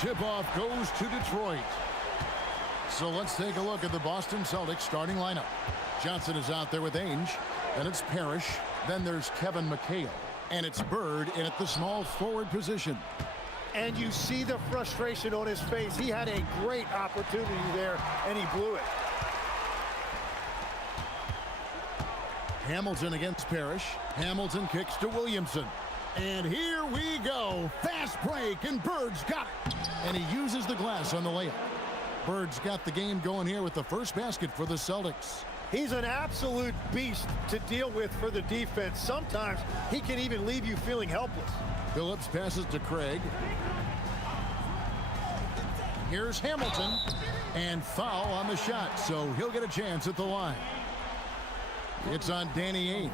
tip-off goes to Detroit. So let's take a look at the Boston Celtics starting lineup. Johnson is out there with Ainge. Then it's Parrish. Then there's Kevin McHale. And it's Bird in at the small forward position. And you see the frustration on his face. He had a great opportunity there, and he blew it. Hamilton against Parrish. Hamilton kicks to Williamson. And here we go. Fast break, and Bird's got it. And he uses the glass on the layup. Bird's got the game going here with the first basket for the Celtics. He's an absolute beast to deal with for the defense. Sometimes he can even leave you feeling helpless. Phillips passes to Craig. Here's Hamilton. And foul on the shot, so he'll get a chance at the line. It's on Danny Ainge.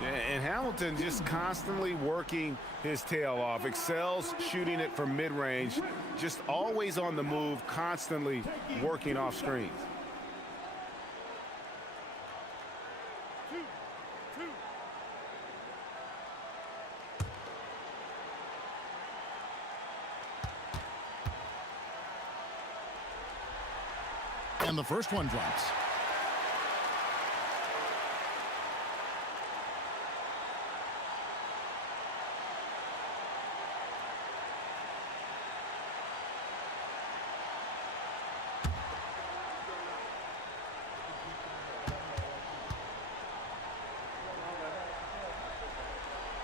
Yeah, and Hamilton just constantly working his tail off. Excels shooting it from mid-range. Just always on the move, constantly working off screens. And the first one drops.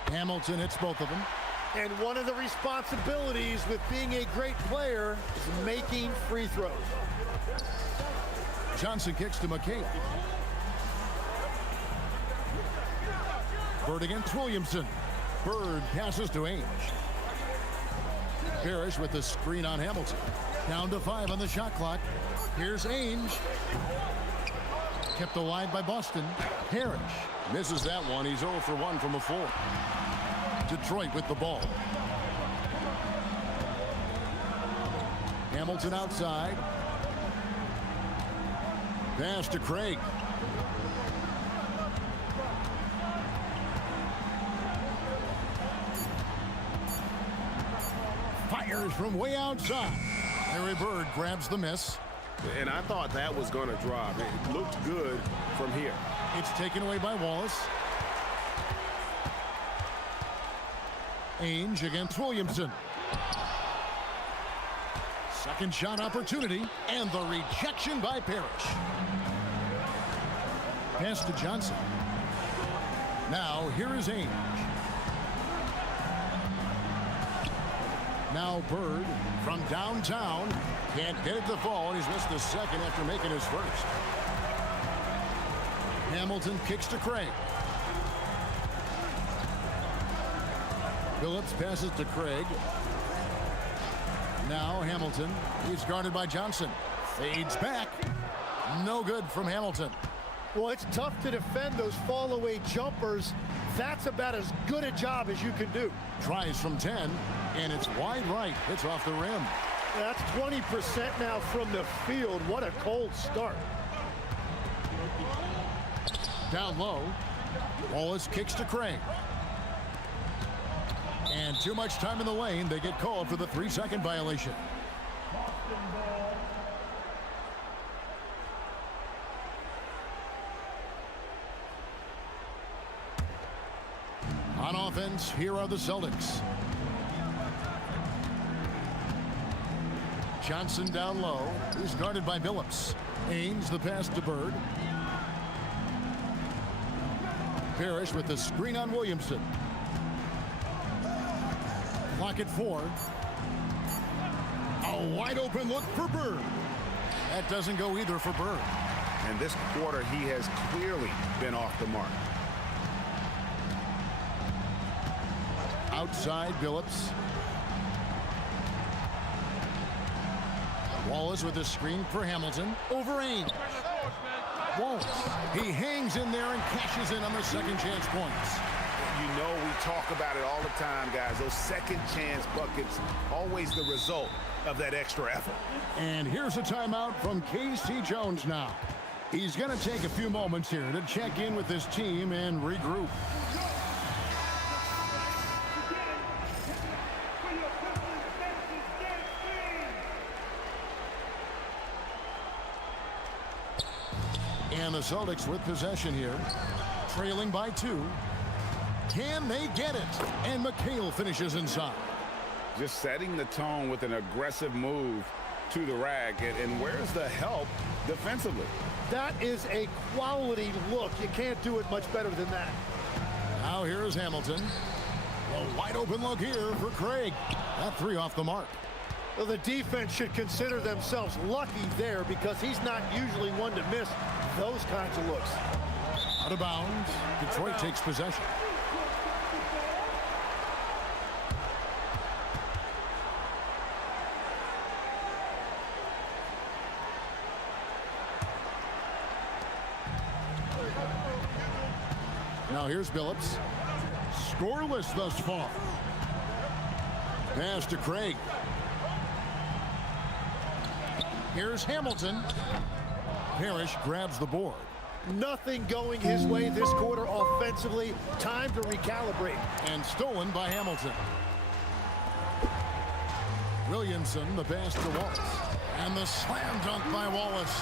Hamilton hits both of them. And one of the responsibilities with being a great player is making free throws. Johnson kicks to McHale. Bird against Williamson. Bird passes to Ainge. Parrish with the screen on Hamilton. Down to 5 on the shot clock. Here's Ainge. Kept alive by Boston. Parrish misses that one. He's 0 for 1 from the floor. Detroit with the ball. Hamilton outside. Pass to Craig. Fires from way outside. Larry Bird grabs the miss. And I thought that was going to drop. It looked good from here. It's taken away by Wallace. Ainge against Williamson. Second shot opportunity, and the rejection by Parrish. Pass to Johnson. Now here is Ainge. Now Bird from downtown. Can't get it to fall, and he's missed the second after making his first. Hamilton kicks to Craig. Phillips passes to Craig. Now Hamilton. He's guarded by Johnson. Fades back. No good from Hamilton. Well, it's tough to defend those fall-away jumpers. That's about as good a job as you can do. Tries from 10, and it's wide right. It's off the rim. That's 20% now from the field. What a cold start. Down low. Wallace kicks to Craig. And too much time in the lane. They get called for the 3-second violation. On offense, here are the Celtics. Johnson down low. He's guarded by Phillips. Ainge the pass to Bird. Parrish with the screen on Williamson. Clock at 4. A wide open look for Bird. That doesn't go either for Bird. And this quarter, he has clearly been off the mark. Outside, Phillips. Wallace with a screen for Hamilton. Over Ainge. Wallace. He hangs in there and cashes in on the second chance points. You know, we talk about it all the time, guys. Those second chance buckets, always the result of that extra effort. And here's a timeout from K.C. Jones now. He's going to take a few moments here to check in with his team and regroup. And the Celtics with possession here, trailing by 2. Can they get it? And McHale finishes inside. Just setting the tone with an aggressive move to the rack. And where's the help defensively? That is a quality look. You can't do it much better than that. Now here's Hamilton. A wide open look here for Craig. That 3 off the mark. Well, the defense should consider themselves lucky there because he's not usually one to miss those kinds of looks. Out of bounds. Detroit takes possession. Now here's Billups. Scoreless thus far. Pass to Craig. Here's Hamilton. Parrish grabs the board. Nothing going his way this quarter offensively. Time to recalibrate. And stolen by Hamilton. Williamson, the pass to Wallace. And the slam dunk by Wallace.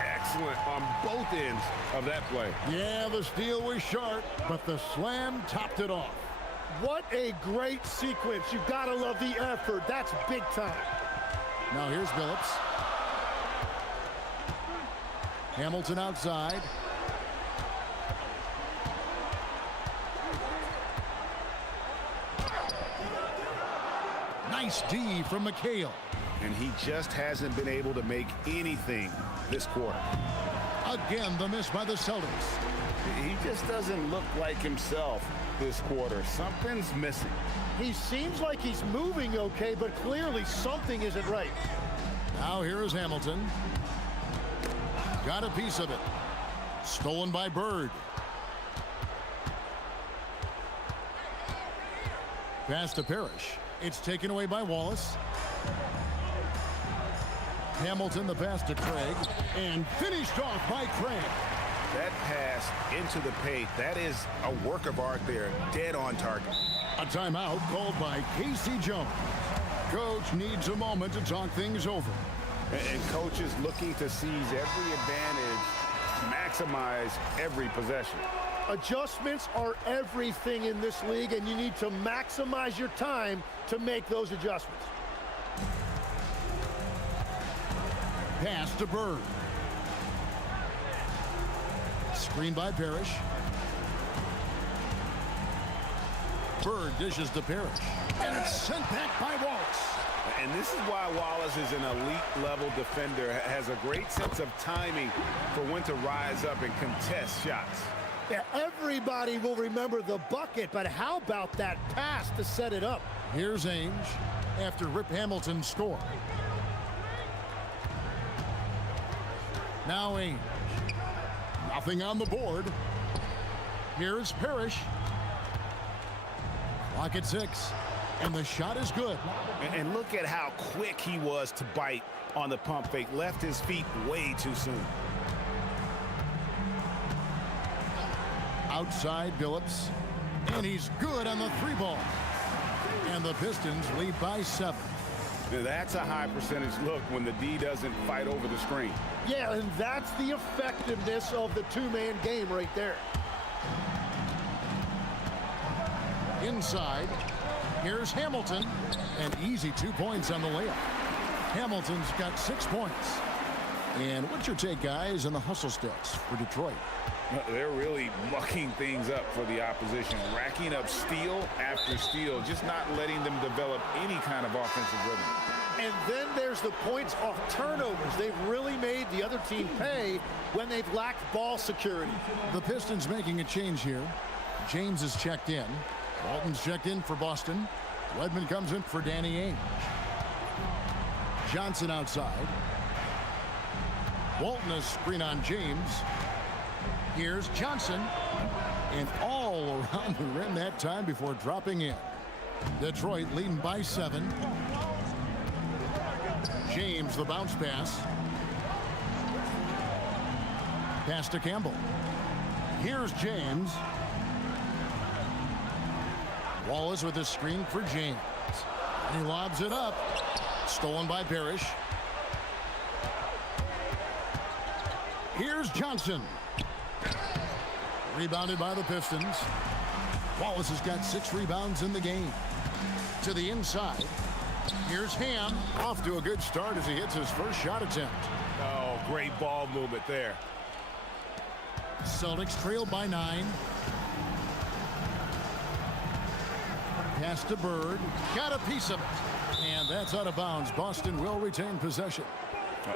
Excellent on both ends of that play. Yeah, the steal was sharp, but the slam topped it off. What a great sequence. You gotta love the effort. That's big time. Now here's Billups. Hamilton outside. Nice D from McHale. And he just hasn't been able to make anything this quarter. Again, the miss by the Celtics. He just doesn't look like himself this quarter. Something's missing. He seems like he's moving okay, but clearly something isn't right. Now here is Hamilton. Got a piece of it. Stolen by Bird. Pass to Parrish. It's taken away by Wallace. Hamilton, the pass to Craig. And finished off by Craig. That pass into the paint, that is a work of art there. Dead on target. A timeout called by Casey Jones. Coach needs a moment to talk things over. And coach is looking to seize every advantage, maximize every possession. Adjustments are everything in this league, and you need to maximize your time to make those adjustments. Pass to Bird. Screen by Parrish. Bird dishes to Parrish. And it's sent back by Wallace. And this is why Wallace is an elite-level defender, has a great sense of timing for when to rise up and contest shots. Yeah, everybody will remember the bucket, but how about that pass to set it up? Here's Ainge after Rip Hamilton scored. Now Ainge. Nothing on the board. Here's Parrish. Clock at 6. And the shot is good. And look at how quick he was to bite on the pump fake. Left his feet way too soon. Outside Billups. And he's good on the 3-ball. And the Pistons lead by 7. Now that's a high percentage look when the D doesn't fight over the screen. Yeah, and that's the effectiveness of the two-man game right there. Inside. Here's Hamilton. And easy 2 points on the layup. Hamilton's got 6 points. And what's your take, guys, on the hustle stats for Detroit? They're really mucking things up for the opposition, racking up steal after steal, just not letting them develop any kind of offensive rhythm. And then there's the points off turnovers. They've really made the other team pay when they've lacked ball security. The Pistons making a change here. James is checked in. Walton's checked in for Boston. Wedman comes in for Danny Ainge. Johnson outside. Walton a screen on James. Here's Johnson. And all around the rim that time before dropping in. Detroit leading by 7. James, the bounce pass. Pass to Campbell. Here's James. Wallace with a screen for James. He lobs it up. Stolen by Parrish. Here's Johnson. Rebounded by the Pistons. Wallace has got 6 rebounds in the game. To the inside. Here's Ham. Off to a good start as he hits his first shot attempt. Oh, great ball movement there. Celtics trail by 9. Pass to Bird. Got a piece of it. And that's out of bounds. Boston will retain possession.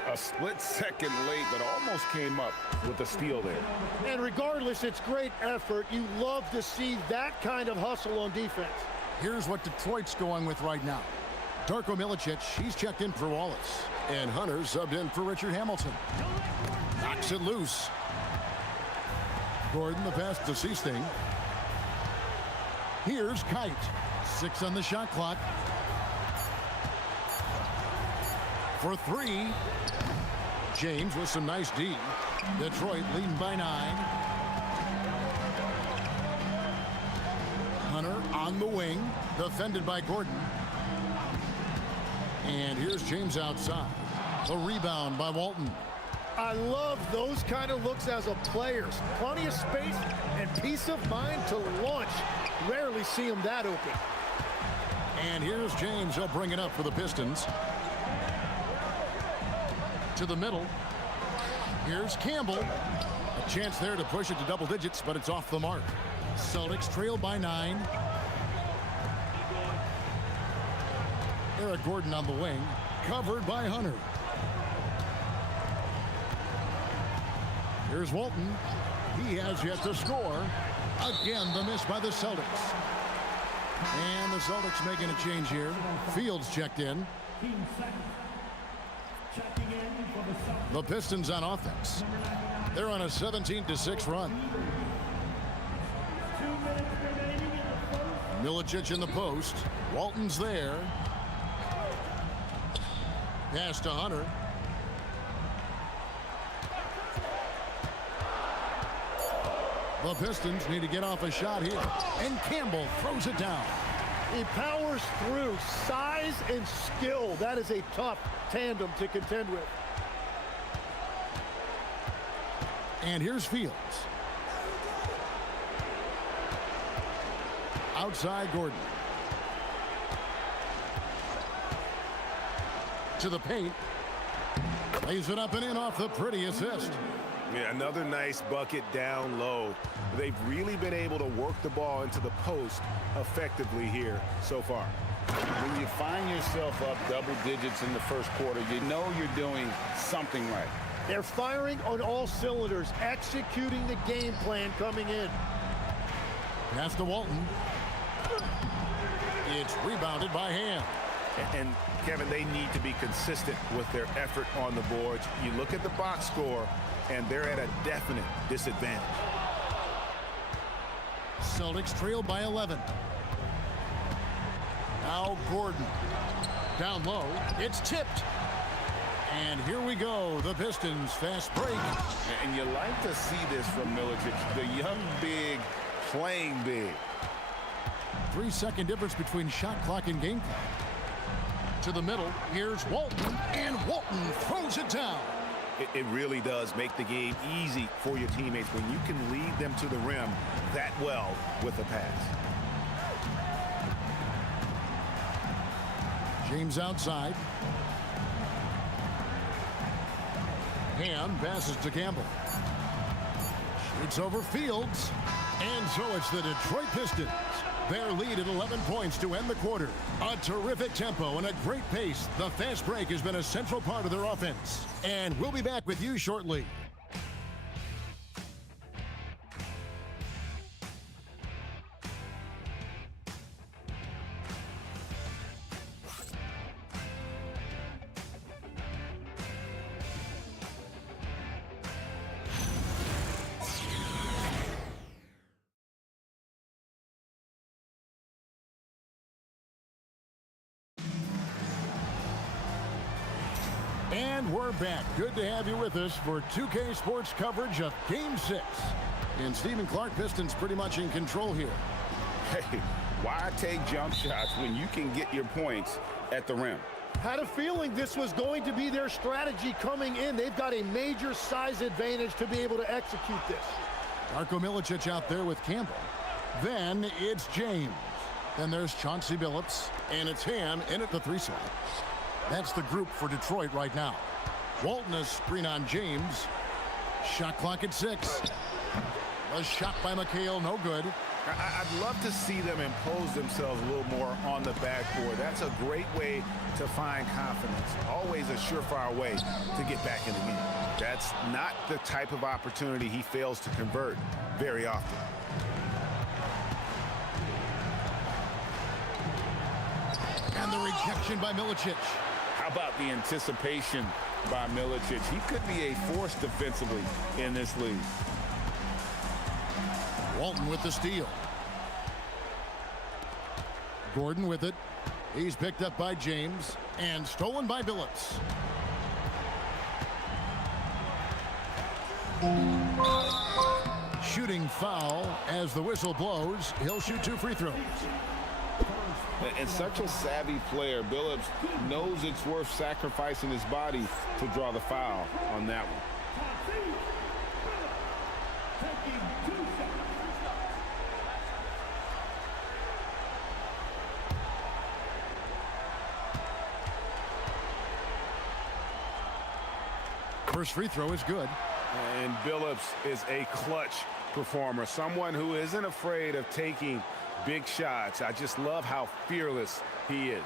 A split second late, but almost came up with a steal there. And regardless, it's great effort. You love to see that kind of hustle on defense. Here's what Detroit's going with right now. Darko Milicic, he's checked in for Wallace. And Hunter subbed in for Richard Hamilton. Knocks it loose. Gordon the pass to Seasting. Here's Kite. 6 on the shot clock. For 3. James with some nice D. Detroit leading by 9. Hunter on the wing. Defended by Gordon. And here's James outside. A rebound by Walton. I love those kind of looks as a player. Plenty of space and peace of mind to launch. Rarely see him that open. And here's James. He'll bring it up for the Pistons. To the middle. Here's Campbell. A chance there to push it to double digits, but it's off the mark. Celtics trail by 9. Eric Gordon on the wing. Covered by Hunter. Here's Walton. He has yet to score. Again, the miss by the Celtics. And the Celtics making a change here. Fields checked in. The Pistons on offense. They're on a 17-6 run. Milicic in the post. Walton's there. Pass to Hunter. The Pistons need to get off a shot here. And Campbell throws it down. He powers through. Size and skill. That is a tough tandem to contend with. And here's Fields. Outside Gordon. To the paint. Lays it up and in off the pretty assist. Yeah, another nice bucket down low. They've really been able to work the ball into the post effectively here so far. When you find yourself up double digits in the first quarter, you know you're doing something right. They're firing on all cylinders, executing the game plan coming in. Pass to Walton. It's rebounded by Ham. And Kevin, they need to be consistent with their effort on the boards. You look at the box score, and they're at a definite disadvantage. Celtics trail by 11. Now Gordon. Down low. It's tipped. And here we go. The Pistons fast break. And you like to see this from Milicic, the young big playing big. 3-second difference between shot clock and game clock. To the middle. Here's Walton. And Walton throws it down. It really does make the game easy for your teammates when you can lead them to the rim that well with a pass. James outside. Ham passes to Campbell. Shoots over Fields. And so it's the Detroit Pistons. Their lead at 11 points to end the quarter. A terrific tempo and a great pace. The fast break has been a central part of their offense. And we'll be back with you shortly. And we're back. Good to have you with us for 2K Sports coverage of Game 6. And Stephen Clark, Pistons pretty much in control here. Hey, why take jump shots when you can get your points at the rim? Had a feeling this was going to be their strategy coming in. They've got a major size advantage to be able to execute this. Darko Milicic out there with Campbell. Then it's James. Then there's Chauncey Billups, and it's Ham in at the 3 slot. That's the group for Detroit right now. Walton a screen on James. Shot clock at 6. A shot by McHale, no good. I'd love to see them impose themselves a little more on the backboard. That's a great way to find confidence. Always a surefire way to get back in the game. That's not the type of opportunity he fails to convert very often. And the rejection by Milicic. How about the anticipation by Milicic? He could be a force defensively in this league. Walton with the steal. Gordon with it. He's picked up by James and stolen by Billups. Shooting foul as the whistle blows. He'll shoot 2 free throws. And such a savvy player, Billups knows it's worth sacrificing his body to draw the foul on that one. First free throw is good. And Billups is a clutch performer, someone who isn't afraid of taking big shots. I just love how fearless he is.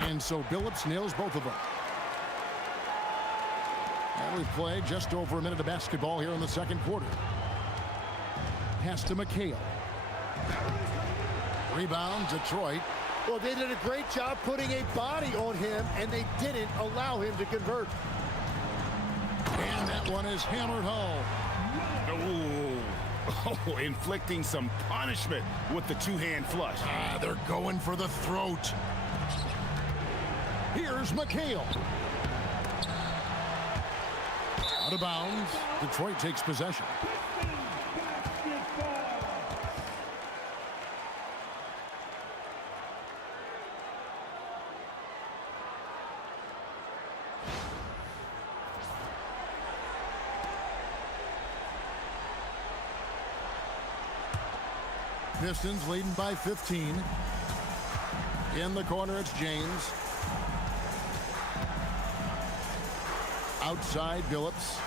And so Billups nails both of them. And we've played just over a minute of basketball here in the second quarter. Pass to McHale. Rebound, Detroit. Well, they did a great job putting a body on him, and they didn't allow him to convert. And that one is hammered home. Oh, inflicting some punishment with the two-hand flush. They're going for the throat. Here's McHale. Out of bounds. Detroit takes possession. Pistons leading by 15. In the corner, it's James. Outside, Billups.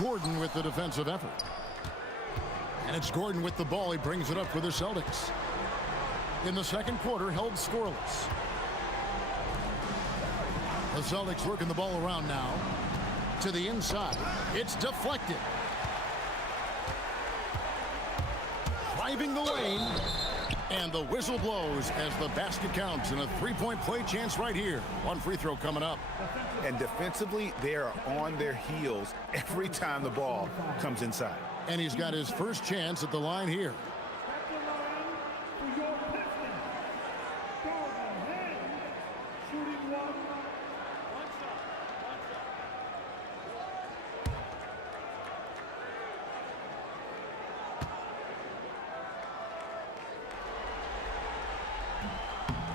Gordon with the defensive effort. And it's Gordon with the ball. He brings it up for the Celtics. In the second quarter, held scoreless. The Celtics working the ball around now. To the inside. It's deflected. Driving the lane. And the whistle blows as the basket counts, and a three-point play chance right here. One free throw coming up. And defensively, they are on their heels every time the ball comes inside. And he's got his first chance at the line here.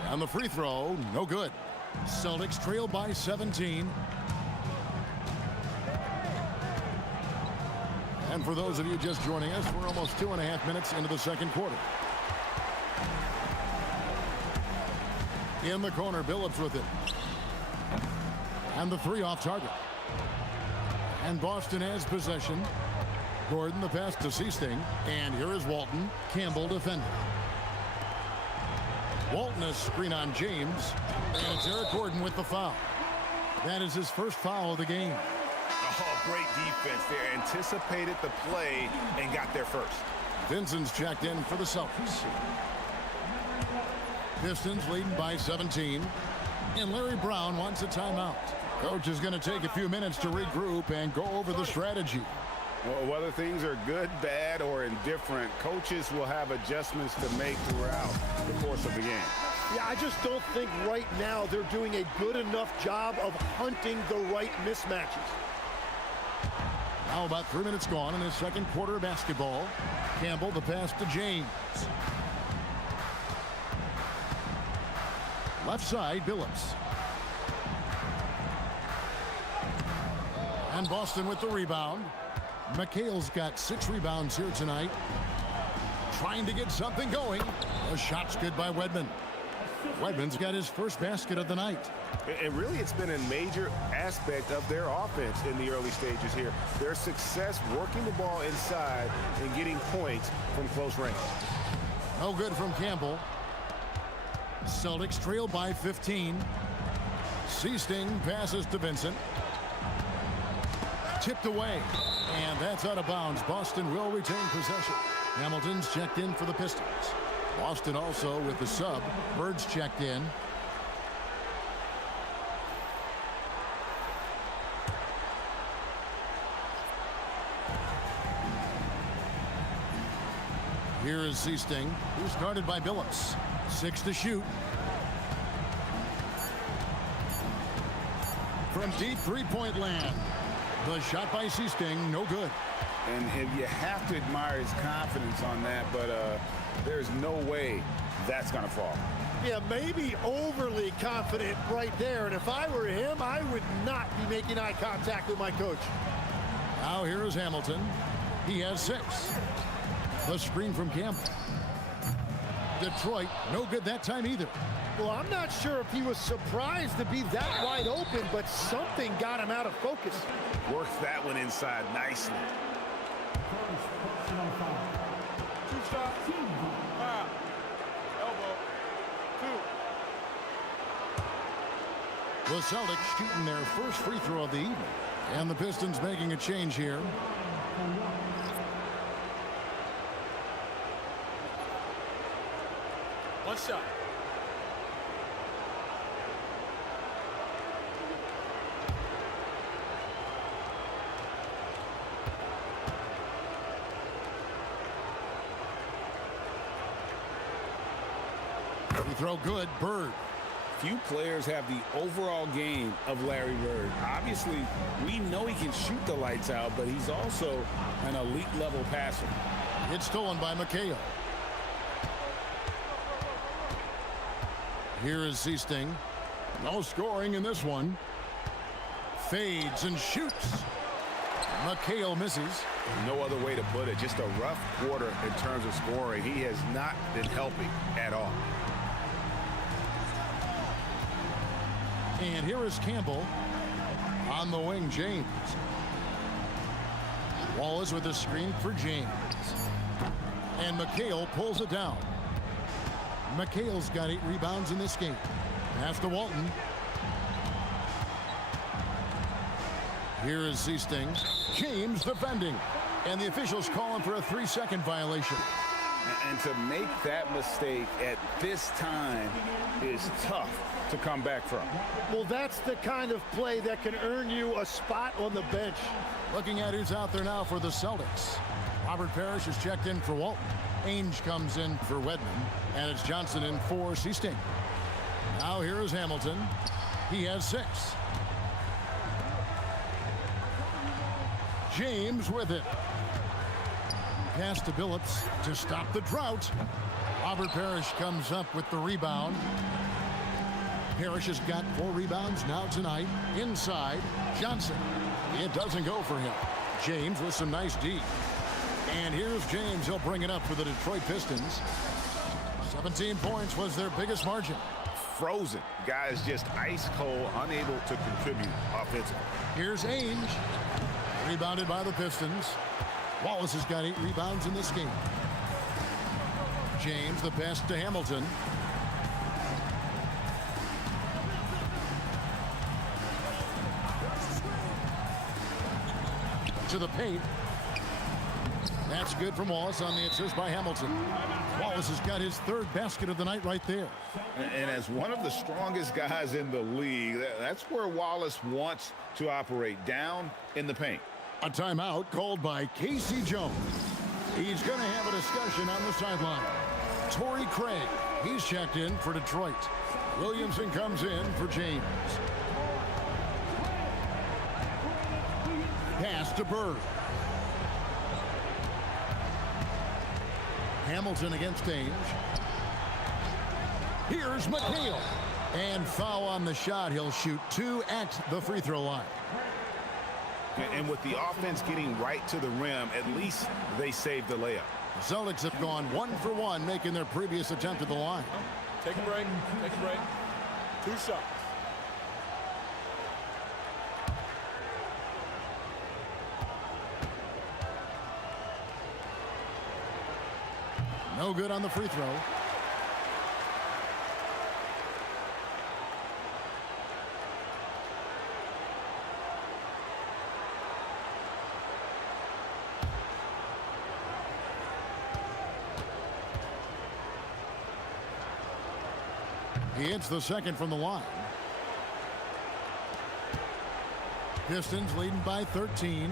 On the free throw, no good. Celtics trail by 17. And for those of you just joining us, we're almost 2.5 minutes into the second quarter. In the corner, Billups with it. And the three off target. And Boston has possession. Gordon the pass to Seasting. And here is Walton. Campbell defending. Walton a screen on James. And it's Eric Gordon with the foul. That is his first foul of the game. Oh, great defense there. Anticipated the play and got there first. Vincent's checked in for the Celtics. Pistons leading by 17. And Larry Brown wants a timeout. Coach is going to take a few minutes to regroup and go over the strategy. Well, whether things are good, bad, or indifferent, coaches will have adjustments to make throughout the course of the game. Yeah, I just don't think right now they're doing a good enough job of hunting the right mismatches. Now about 3 minutes gone in the second quarter of basketball. Campbell, the pass to James. Left side, Billups. And Boston with the rebound. McHale's got 6 rebounds here tonight. Trying to get something going. The shot's good by Wedman. Wedman's got his first basket of the night. And really, it's been a major aspect of their offense in the early stages here. Their success working the ball inside and getting points from close range. No good from Campbell. Celtics trail by 15. Seasting passes to Vincent. Tipped away. And that's out of bounds. Boston will retain possession. Hamilton's checked in for the Pistons. Boston also with the sub. Bird's checked in. Here is Seasting, who's guarded by Billups. 6 to shoot. From deep three-point land. The shot by Seasting, no good. And if you have to admire his confidence on that, but there's no way that's going to fall. Yeah, maybe overly confident right there. And if I were him, I would not be making eye contact with my coach. Now here is Hamilton. He has 6. The screen from Campbell. Detroit, no good that time either. Well, I'm not sure if he was surprised to be that wide open, but something got him out of focus. Works that one inside nicely. Two shots. Foul. Elbow. 2. The Celtics shooting their first free throw of the evening. And the Pistons making a change here. One shot. Free throw good. Bird. Few players have the overall game of Larry Bird. Obviously, we know he can shoot the lights out, but he's also an elite level passer. It's stolen by McHale. Here is Seasting. No scoring in this one. Fades and shoots. McHale misses. No other way to put it. Just a rough quarter in terms of scoring. He has not been helping at all. And here is Campbell. On the wing, James. Wallace with a screen for James. And McHale pulls it down. McHale's got 8 rebounds in this game. Pass to Walton. Here is Seasting. James defending. And the officials calling for a 3-second violation. And to make that mistake at this time is tough to come back from. Well, that's the kind of play that can earn you a spot on the bench. Looking at who's out there now for the Celtics. Robert Parrish is checked in for Walton. Ainge comes in for Wedman. And it's Johnson in for Seasting. Now here is Hamilton. He has 6. James with it. Pass to Billups to stop the drought. Robert Parrish comes up with the rebound. Parrish has got 4 rebounds now tonight. Inside, Johnson. It doesn't go for him. James with some nice D. And here's James. He'll bring it up for the Detroit Pistons. 17 points was their biggest margin. Frozen. Guys just ice cold, unable to contribute offensively. Here's Ainge. Rebounded by the Pistons. Wallace has got 8 rebounds in this game. James, the pass to Hamilton. To the paint. That's good from Wallace on the assist by Hamilton. Wallace has got his 3rd basket of the night right there. And as one of the strongest guys in the league, that's where Wallace wants to operate, down in the paint. A timeout called by Casey Jones. He's going to have a discussion on the sideline. Torrey Craig He's checked in for Detroit. Williamson comes in for James. Pass to Bird. Hamilton against Ainge. Here's McHale. And foul on the shot. He'll shoot 2 at the free throw line. And with the offense getting right to the rim, at least they saved the layup. The Celtics have gone 1 for 1, making their previous attempt at the line. Take a break. Take a break. 2 shots. No good on the free throw. He hits the second from the line. Pistons leading by 13.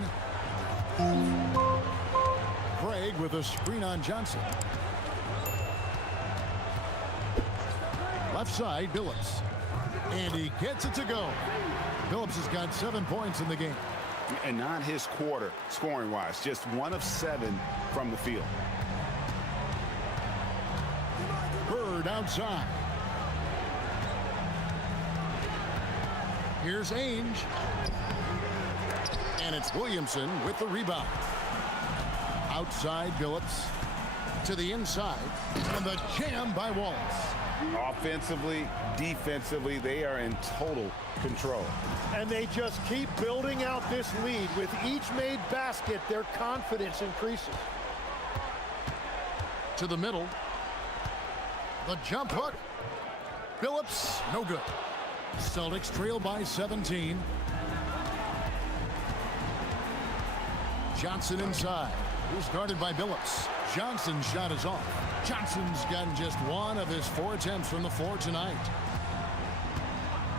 Craig with a screen on Johnson. Left side, Billups. And he gets it to go. Billups has got 7 points in the game. And not his quarter, scoring-wise. Just 1 of 7 from the field. Bird outside. Here's Ainge. And it's Williamson with the rebound. Outside, Billups. To the inside. And the jam by Wallace. Offensively, defensively, they are in total control. And they just keep building out this lead. With each made basket, their confidence increases. To the middle. The jump hook. Billups, no good. Celtics trail by 17. Johnson inside. Who's guarded by Billups. Johnson's shot is off. Johnson's gotten just 1 of his 4 attempts from the floor tonight.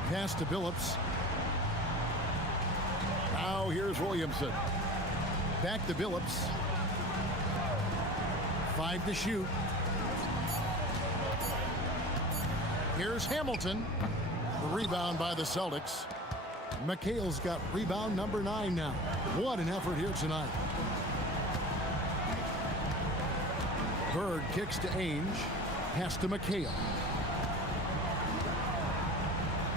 Pass to Billups. Now here's Williamson. Back to Billups. 5 to shoot. Here's Hamilton. The rebound by the Celtics. McHale's got rebound number 9 now. What an effort here tonight. Bird kicks to Ainge. Pass to McHale.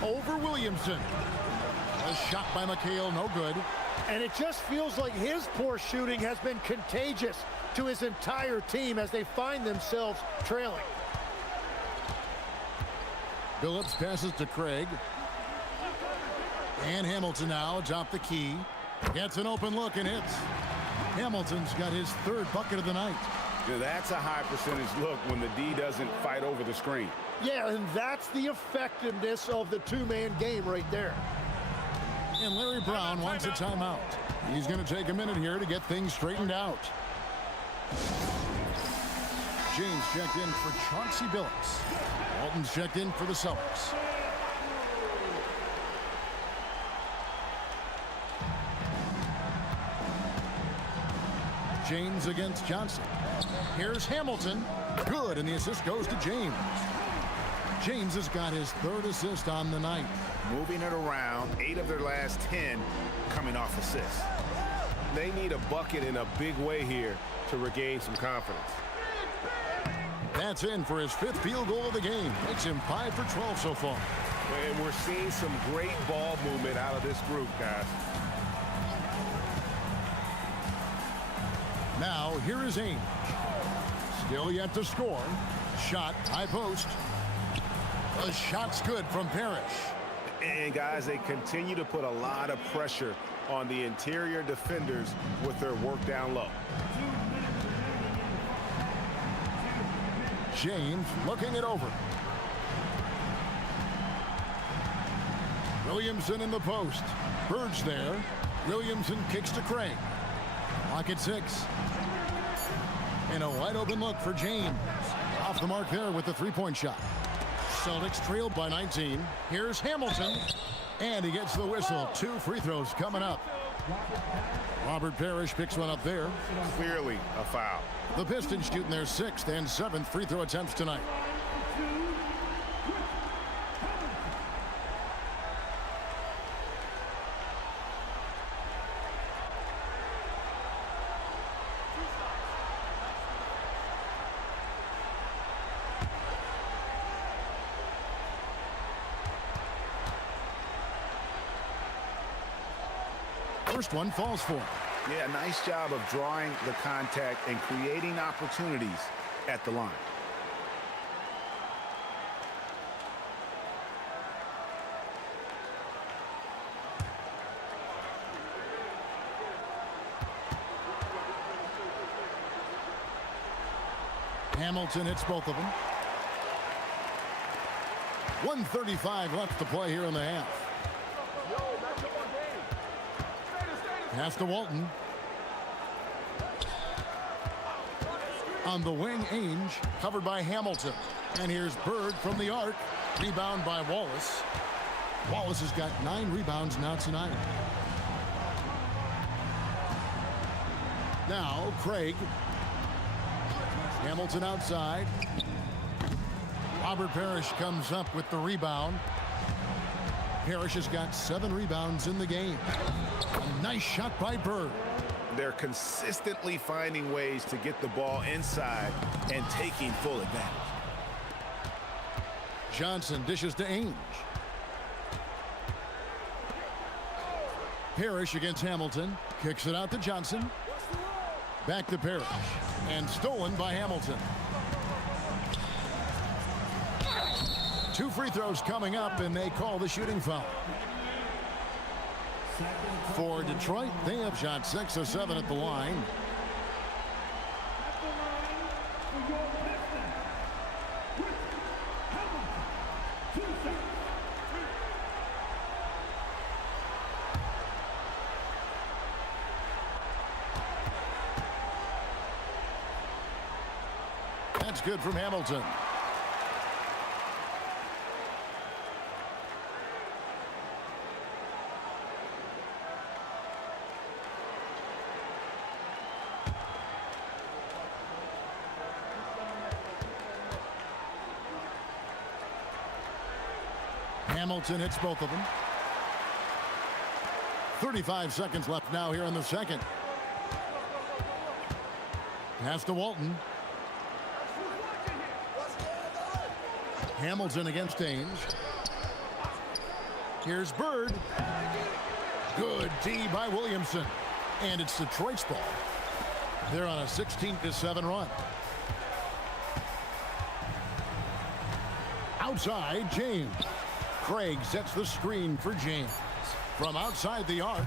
Over Williamson. A shot by McHale, no good. And it just feels like his poor shooting has been contagious to his entire team as they find themselves trailing. Billups passes to Craig. And Hamilton now atop the key. Gets an open look and hits. Hamilton's got his 3rd bucket of the night. Now, that's a high percentage look when the D doesn't fight over the screen. Yeah, and that's the effectiveness of the 2-man game right there. And Larry Brown wants a timeout. He's going to take a minute here to get things straightened out. James checked in for Chauncey Billups. Walton's checked in for the Celtics. James against Johnson. Here's Hamilton. Good, and the assist goes to James. James has got his 3rd assist on the night. Moving it around, 8 of their last 10 coming off assists. They need a bucket in a big way here to regain some confidence. That's in for his 5th field goal of the game. Makes him 5 for 12 so far. And we're seeing some great ball movement out of this group, guys. Now, here is Ainge. Still yet to score. Shot, high post. The shot's good from Parrish. And, guys, they continue to put a lot of pressure on the interior defenders with their work down low. James looking it over. Williamson in the post. Bird's there. Williamson kicks to Craig. Clock at 6. And a wide open look for James. Off the mark there with the 3-point shot. Celtics trailed by 19. Here's Hamilton. And he gets the whistle. 2 free throws coming up. Robert Parrish picks one up there. Clearly a foul. The Pistons shooting their 6th and 7th free throw attempts tonight. First one falls for him. Yeah, nice job of drawing the contact and creating opportunities at the line. Hamilton hits both of them. 1:35 left to play here in the half. Pass to Walton. On the wing, Ainge, covered by Hamilton. And here's Bird from the arc. Rebound by Wallace. Wallace has got 9 rebounds now tonight. Now, Craig. Hamilton outside. Robert Parrish comes up with the rebound. Parrish has got 7 rebounds in the game. A nice shot by Bird. They're consistently finding ways to get the ball inside and taking full advantage. Johnson dishes to Ainge. Parrish against Hamilton. Kicks it out to Johnson. Back to Parrish. And stolen by Hamilton. 2 free throws coming up, and they call the shooting foul. For Detroit, they have shot 6 of 7 at the line. That's good from Hamilton. Hamilton hits both of them. 35 seconds left now here in the second. Pass to Walton. Hamilton against Ainge. Here's Bird. Good D by Williamson. And it's Detroit's ball. They're on a 16-7 run. Outside, James. Craig sets the screen for James. From outside the arc,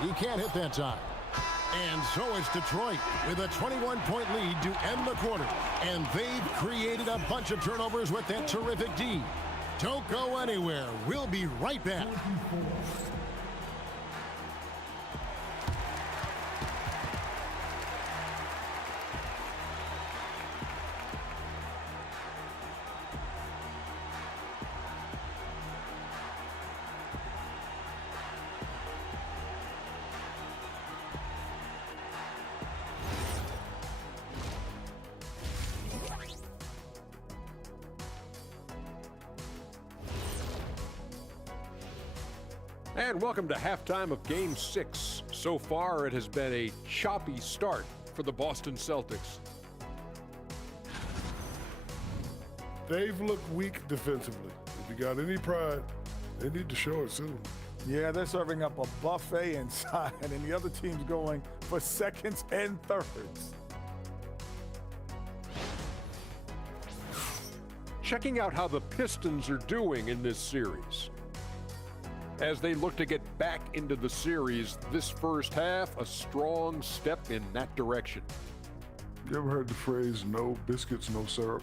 he can't hit that time. And so is Detroit with a 21-point lead to end the quarter. And they've created a bunch of turnovers with that terrific D. Don't go anywhere. We'll be right back. And welcome to halftime of Game 6. So far, it has been a choppy start for the Boston Celtics. They've looked weak defensively. If you got any pride, they need to show it soon. Yeah, they're serving up a buffet inside, and the other team's going for seconds and thirds. Checking out how the Pistons are doing in this series. As they look to get back into the series, this first half, a strong step in that direction. You ever heard the phrase, no biscuits, no syrup?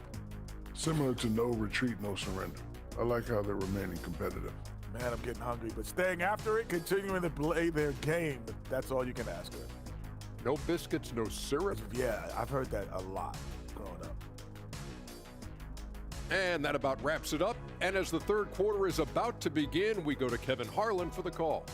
Similar to no retreat, no surrender. I like how they're remaining competitive. Man, I'm getting hungry, but staying after it, continuing to play their game, that's all you can ask for. No biscuits, no syrup. Yeah, I've heard that a lot growing up. And that about wraps it up. And as the third quarter is about to begin, we go to Kevin Harlan for the call.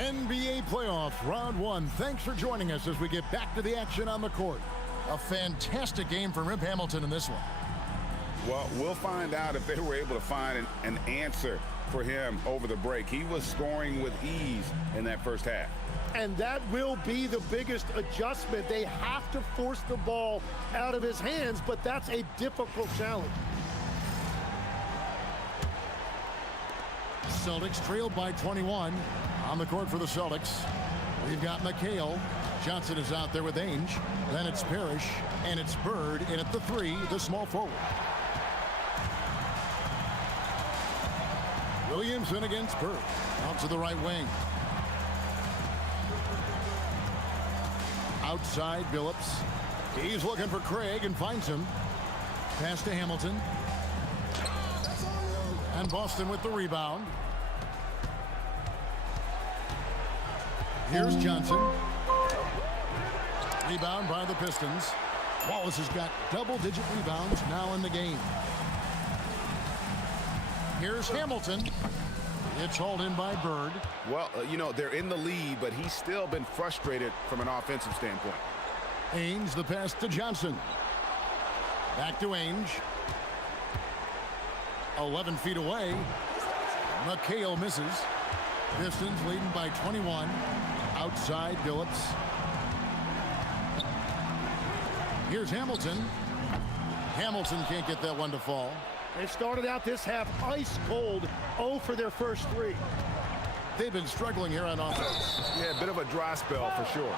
NBA playoffs, round one. Thanks for joining us as we get back to the action on the court. A fantastic game for Rip Hamilton in this one. Well, we'll find out if they were able to find an answer for him over the break. He was scoring with ease in that first half. And that will be the biggest adjustment. They have to force the ball out of his hands, but that's a difficult challenge. Celtics trailed by 21. On the court for the Celtics, we've got McHale. Johnson is out there with Ainge. Then it's Parrish, and it's Bird in at the 3, the small forward. Williamson against Bird. Out to the right wing. Outside, Billups. He's looking for Craig and finds him. Pass to Hamilton. And Boston with the rebound. Here's Johnson. Rebound by the Pistons. Wallace has got double-digit rebounds now in the game. Here's Hamilton. It's hauled in by Bird. Well, you know, they're in the lead, but he's still been frustrated from an offensive standpoint. Ainge, the pass to Johnson. Back to Ainge. 11 feet away. McHale misses. Pistons leading by 21. Outside, Billups. Here's Hamilton. Hamilton can't get that one to fall. They started out this half ice cold, 0 for their first 3. They've been struggling here on offense. Yeah, a bit of a dry spell for sure.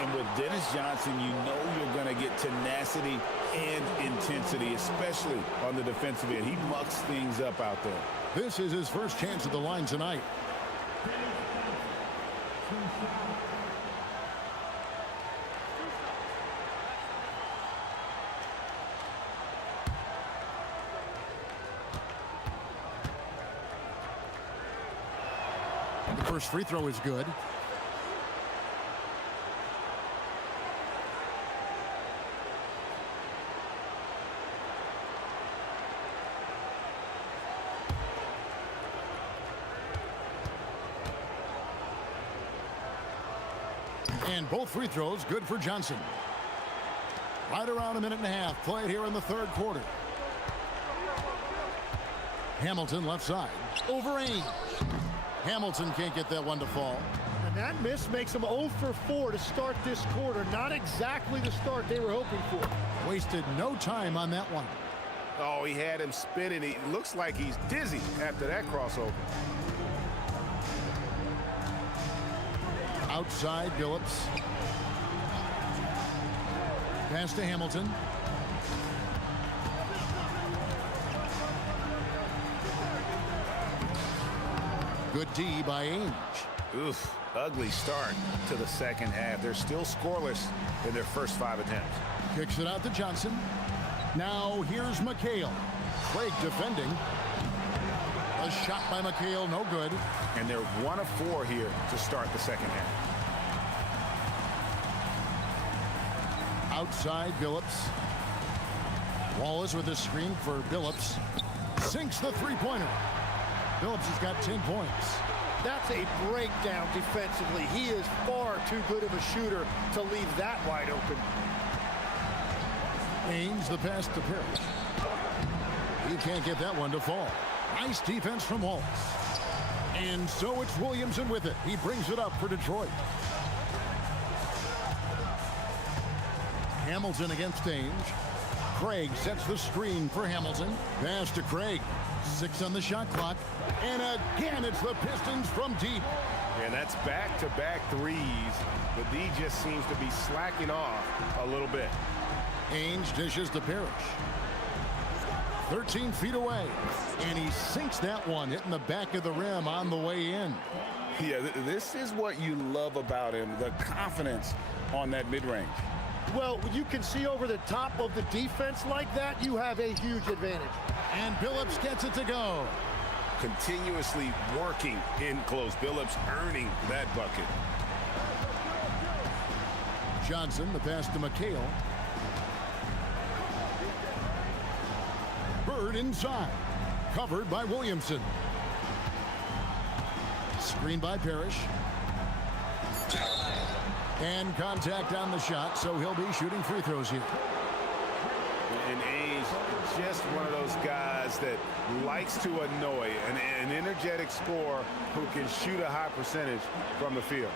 And with Dennis Johnson, you know you're going to get tenacity and intensity, especially on the defensive end. He mucks things up out there. This is his first chance at the line tonight. The first free throw is good. And both free throws good for Johnson. Right around a minute and a half played here in the third quarter. Hamilton left side. Over Ainge. Hamilton can't get that one to fall. And that miss makes them 0 for 4 to start this quarter. Not exactly the start they were hoping for. Wasted no time on that one. Oh, he had him spinning. He looks like he's dizzy after that crossover. Outside, Billups. Pass to Hamilton. Good D by Ainge. Oof, ugly start to the second half. They're still scoreless in their first 5 attempts. Kicks it out to Johnson. Now here's McHale. Craig defending. A shot by McHale, no good. And they're 1 of 4 here to start the second half. Outside, Billups. Wallace with a screen for Billups. Sinks the three-pointer. Billups has got 10 points. That's a breakdown defensively. He is far too good of a shooter to leave that wide open. Ainge, the pass to Parrish. He can't get that one to fall. Nice defense from Wallace. And so it's Williamson with it. He brings it up for Detroit. Hamilton against Ainge. Craig sets the screen for Hamilton. Pass to Craig. 6 on the shot clock. And again, it's the Pistons from deep. And that's back-to-back threes. The D just seems to be slacking off a little bit. Ainge dishes to Parrish. 13 feet away. And he sinks that one, hitting the back of the rim on the way in. Yeah, this is what you love about him, the confidence on that mid-range. Well, when you can see over the top of the defense like that, you have a huge advantage. And Billups gets it to go. Continuously working in close. Billups earning that bucket. Johnson, the pass to McHale. Bird inside. Covered by Williamson. Screen by Parrish. And contact on the shot, so he'll be shooting free throws here. And Ainge, just one of those guys that likes to annoy, an energetic scorer who can shoot a high percentage from the field.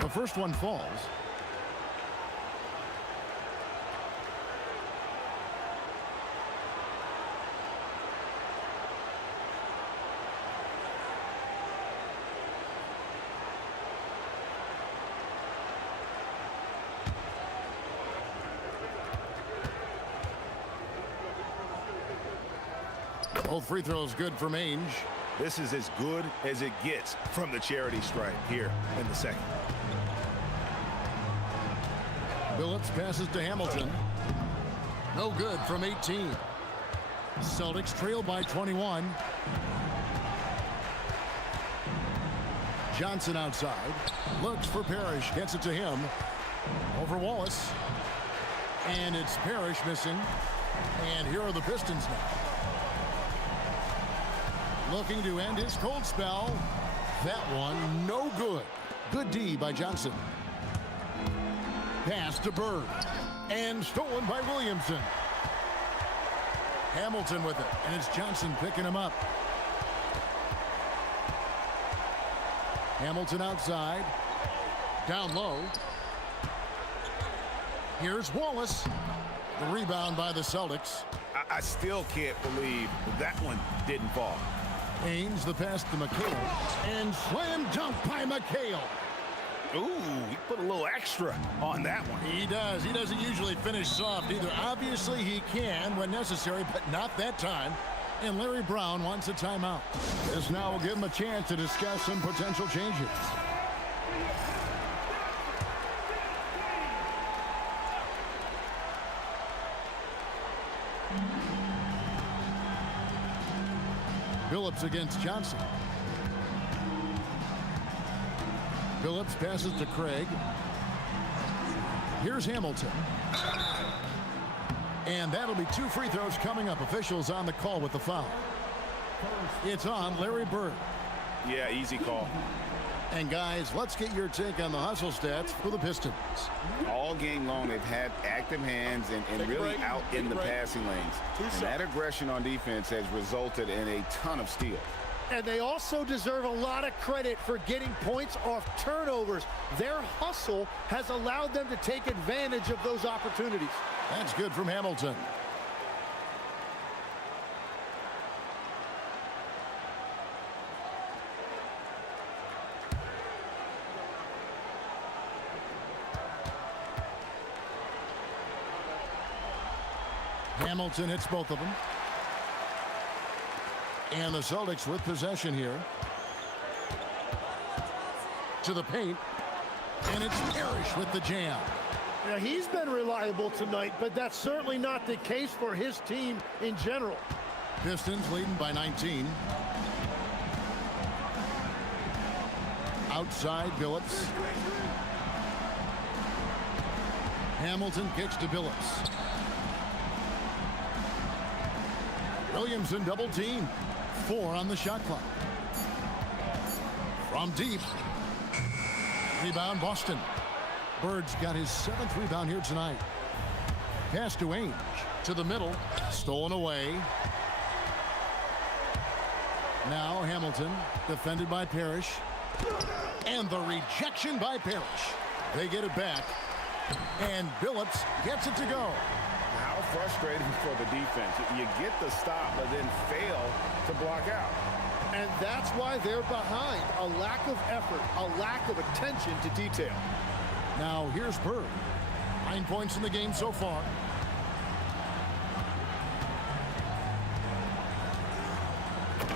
The first one falls. Both free throws good from Ainge. This is as good as it gets from the charity stripe here in the second. Billups passes to Hamilton. No good from 18. Celtics trail by 21. Johnson outside. Looks for Parrish. Gets it to him. Over Wallace. And it's Parrish missing. And here are the Pistons now. Looking to end his cold spell. That one no good. Good D by Johnson. Pass to Bird. And stolen by Williamson. Hamilton with it. And it's Johnson picking him up. Hamilton outside. Down low. Here's Wallace. The rebound by the Celtics. I still can't believe that one didn't fall. Ainge the pass to McHale. And slam dunk by McHale. Ooh, he put a little extra on that one. He does. He doesn't usually finish soft either. Obviously, he can when necessary, but not that time. And Larry Brown wants a timeout. This now will give him a chance to discuss some potential changes. Billups against Johnson. Billups passes to Craig. Here's Hamilton. And that'll be 2 free throws coming up. Officials on the call with the foul. It's on Larry Bird. Yeah, easy call. And guys, let's get your take on the hustle stats for the Pistons. All game long, they've had active hands and really out in the passing lanes. And that aggression on defense has resulted in a ton of steals. And they also deserve a lot of credit for getting points off turnovers. Their hustle has allowed them to take advantage of those opportunities. That's good from Hamilton. Hamilton hits both of them. And the Celtics with possession here. To the paint. And it's Parrish with the jam. Now, he's been reliable tonight, but that's certainly not the case for his team in general. Pistons leading by 19. Outside, Billups. Hamilton kicks to Billups. Williamson double team. 4 on the shot clock. From deep. Rebound Boston. Bird's got his 7th rebound here tonight. Pass to Ainge. To the middle. Stolen away. Now Hamilton. Defended by Parrish. And the rejection by Parrish. They get it back. And Billups gets it to go. How frustrating for the defense. You get the stop, but then fail to block out. And that's why they're behind. A lack of effort, a lack of attention to detail. Now here's Bird. 9 points in the game so far.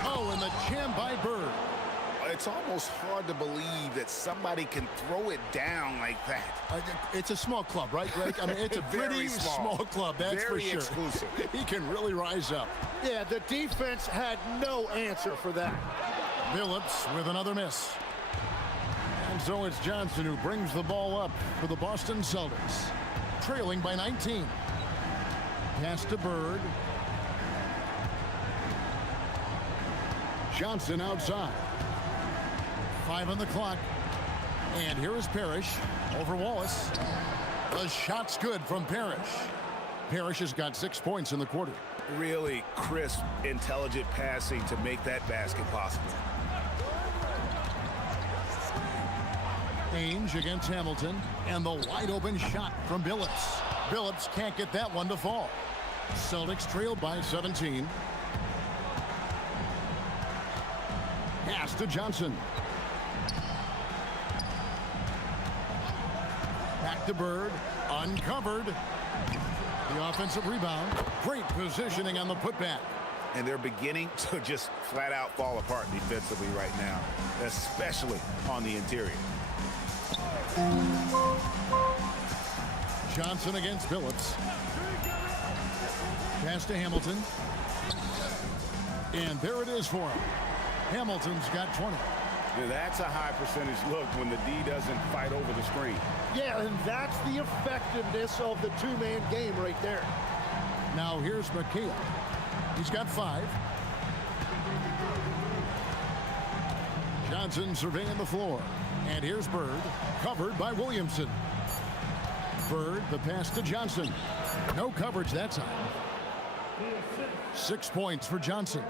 Oh, and the jam by Bird. It's almost hard to believe that somebody can throw it down like that. It's a small club, right, Greg? I mean, it's a pretty small club, that's for sure. Exclusive. He can really rise up. Yeah, the defense had no answer for that. Billups with another miss. And so it's Johnson who brings the ball up for the Boston Celtics. trailing by 19. Pass to Bird. Johnson outside. 5 on the clock. And here is Parrish over Wallace. The shot's good from Parrish. Parrish has got 6 points in the quarter. Really crisp, intelligent passing to make that basket possible. Ainge against Hamilton, and the wide open shot from Billups. Billups can't get that one to fall. Celtics trail by 17. Pass to Johnson. Back to Bird, uncovered. The offensive rebound. Great positioning on the putback. And they're beginning to just flat out fall apart defensively right now, especially on the interior. Johnson against Billups. Pass to Hamilton. And there it is for him. Hamilton's got 20. Yeah, that's a high percentage look when the D doesn't fight over the screen. Yeah, and that's the effectiveness of the two-man game right there. Now here's McHale. He's got 5. Johnson surveying the floor. And here's Bird, covered by Williamson. Bird, the pass to Johnson. No coverage that time. 6 points for Johnson.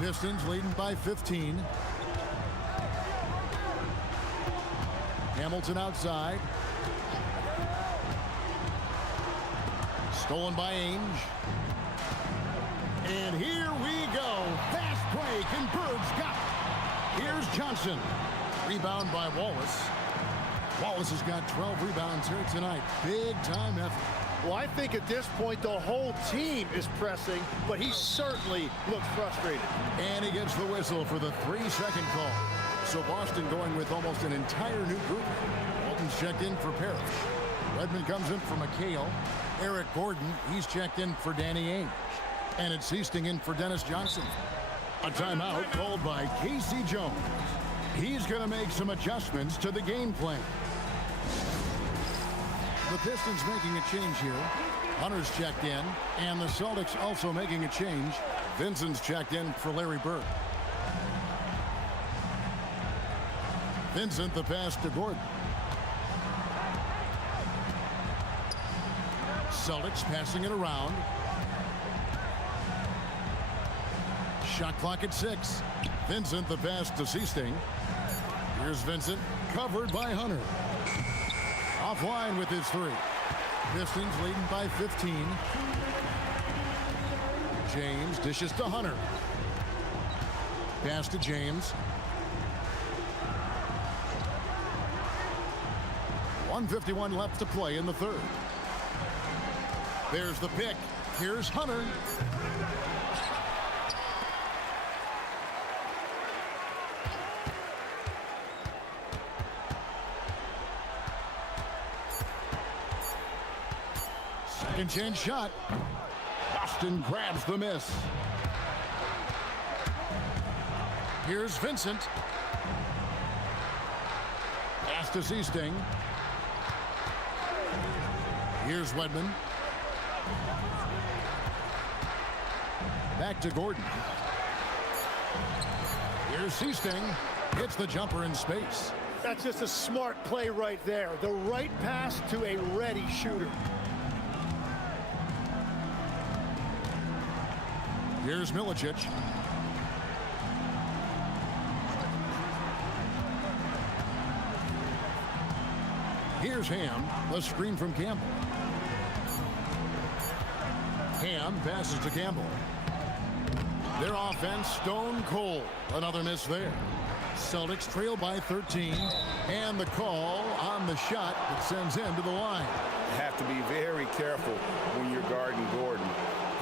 Pistons leading by 15. Hamilton outside. Stolen by Ainge. And here we go. Fast break, and Bird's got it. Here's Johnson. Rebound by Wallace. Wallace has got 12 rebounds here tonight. Big time effort. Well, I think at this point the whole team is pressing, but he certainly looks frustrated. And he gets the whistle for the 3-second call. So Boston going with almost an entire new group. Walton's checked in for Parrish. Redmond comes in for McHale. Eric Gordon, he's checked in for Danny Ainge. And it's Hastings in for Dennis Johnson. A timeout called by Casey Jones. He's going to make some adjustments to the game plan. The Pistons making a change here. Hunter's checked in, and the Celtics also making a change. Vincent's checked in for Larry Bird. Vincent, the pass to Gordon. Celtics passing it around. Shot clock at 6. Vincent, the pass to Hastings. Here's Vincent, covered by Hunter. Offline with his 3. Pistons leading by 15. James dishes to Hunter. Pass to James. 1:51 left to play in the third. There's the pick. Here's Hunter. Second chance shot. Boston grabs the miss. Here's Vincent. Pass to Hastings. Here's Wedman. Back to Gordon. Here's Hastings. Hits the jumper in space. That's just a smart play right there. The right pass to a ready shooter. Here's Milicic. Here's Ham. The screen from Campbell. Ham passes to Campbell. Their offense stone cold. Another miss there. Celtics trail by 13. And the call on the shot that sends him to the line. You have to be very careful when you're guarding Gordon.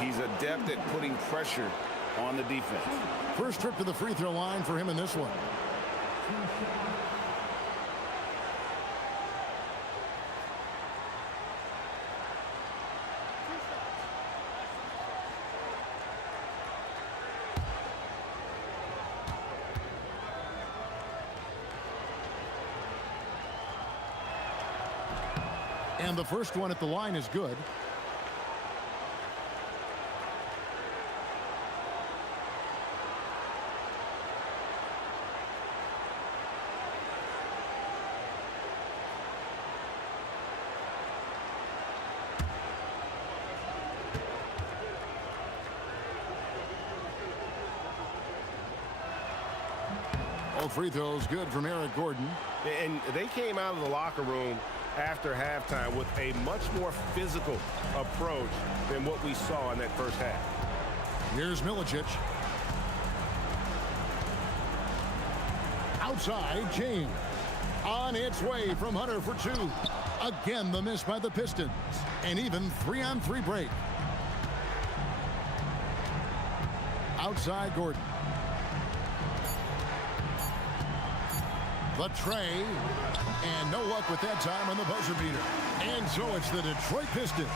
He's adept at putting pressure on the defense. First trip to the free throw line for him in this one. And the first one at the line is good. All free throws good from Eric Gordon. And they came out of the locker room after halftime with a much more physical approach than what we saw in that first half. Here's Milicic. Outside, James. On its way from Hunter for two. Again, the miss by the Pistons. An even 3-on-3 break. Outside, Gordon. The tray, and no luck with that time on the buzzer beater. And so it's the Detroit Pistons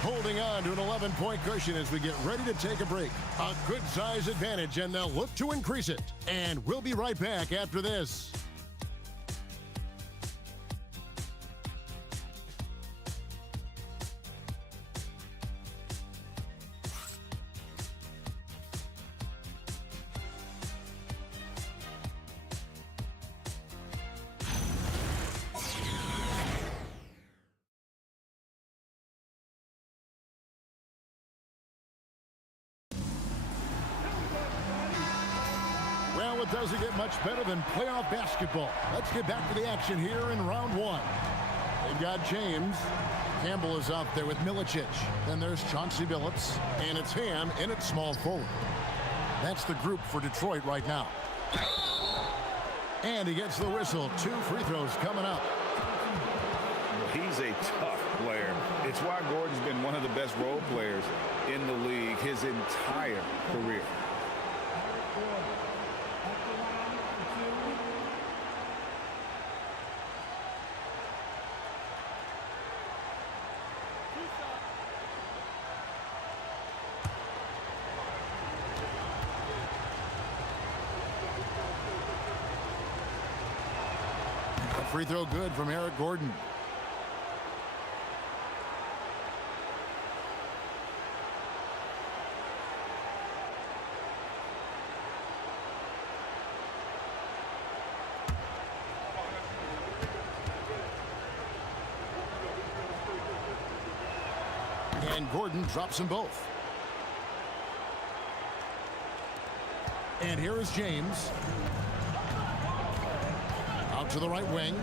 holding on to an 11-point cushion as we get ready to take a break. A good size advantage, and they'll look to increase it. And we'll be right back after this. Well, it doesn't get much better than playoff basketball. Let's get back to the action here in round one. They've got James. Campbell is out there with Milicic. Then there's Chauncey Billups. And it's Ham in at small forward. That's the group for Detroit right now. And he gets the whistle. 2 free throws coming up. He's a tough player. It's why Gordon's been one of the best role players in the league his entire career. Free throw good from Eric Gordon. And Gordon drops them both. And here is James. Out to the right wing.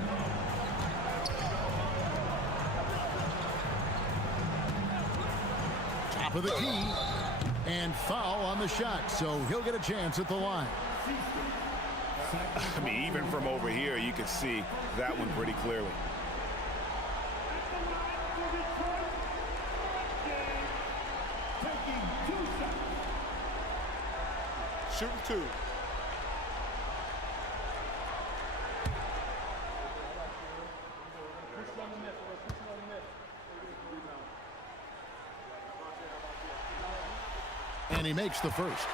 Top of the key. And foul on the shot, so he'll get a chance at the line. I mean, even from over here, you can see that one pretty clearly. Shooting 2. And he makes the first.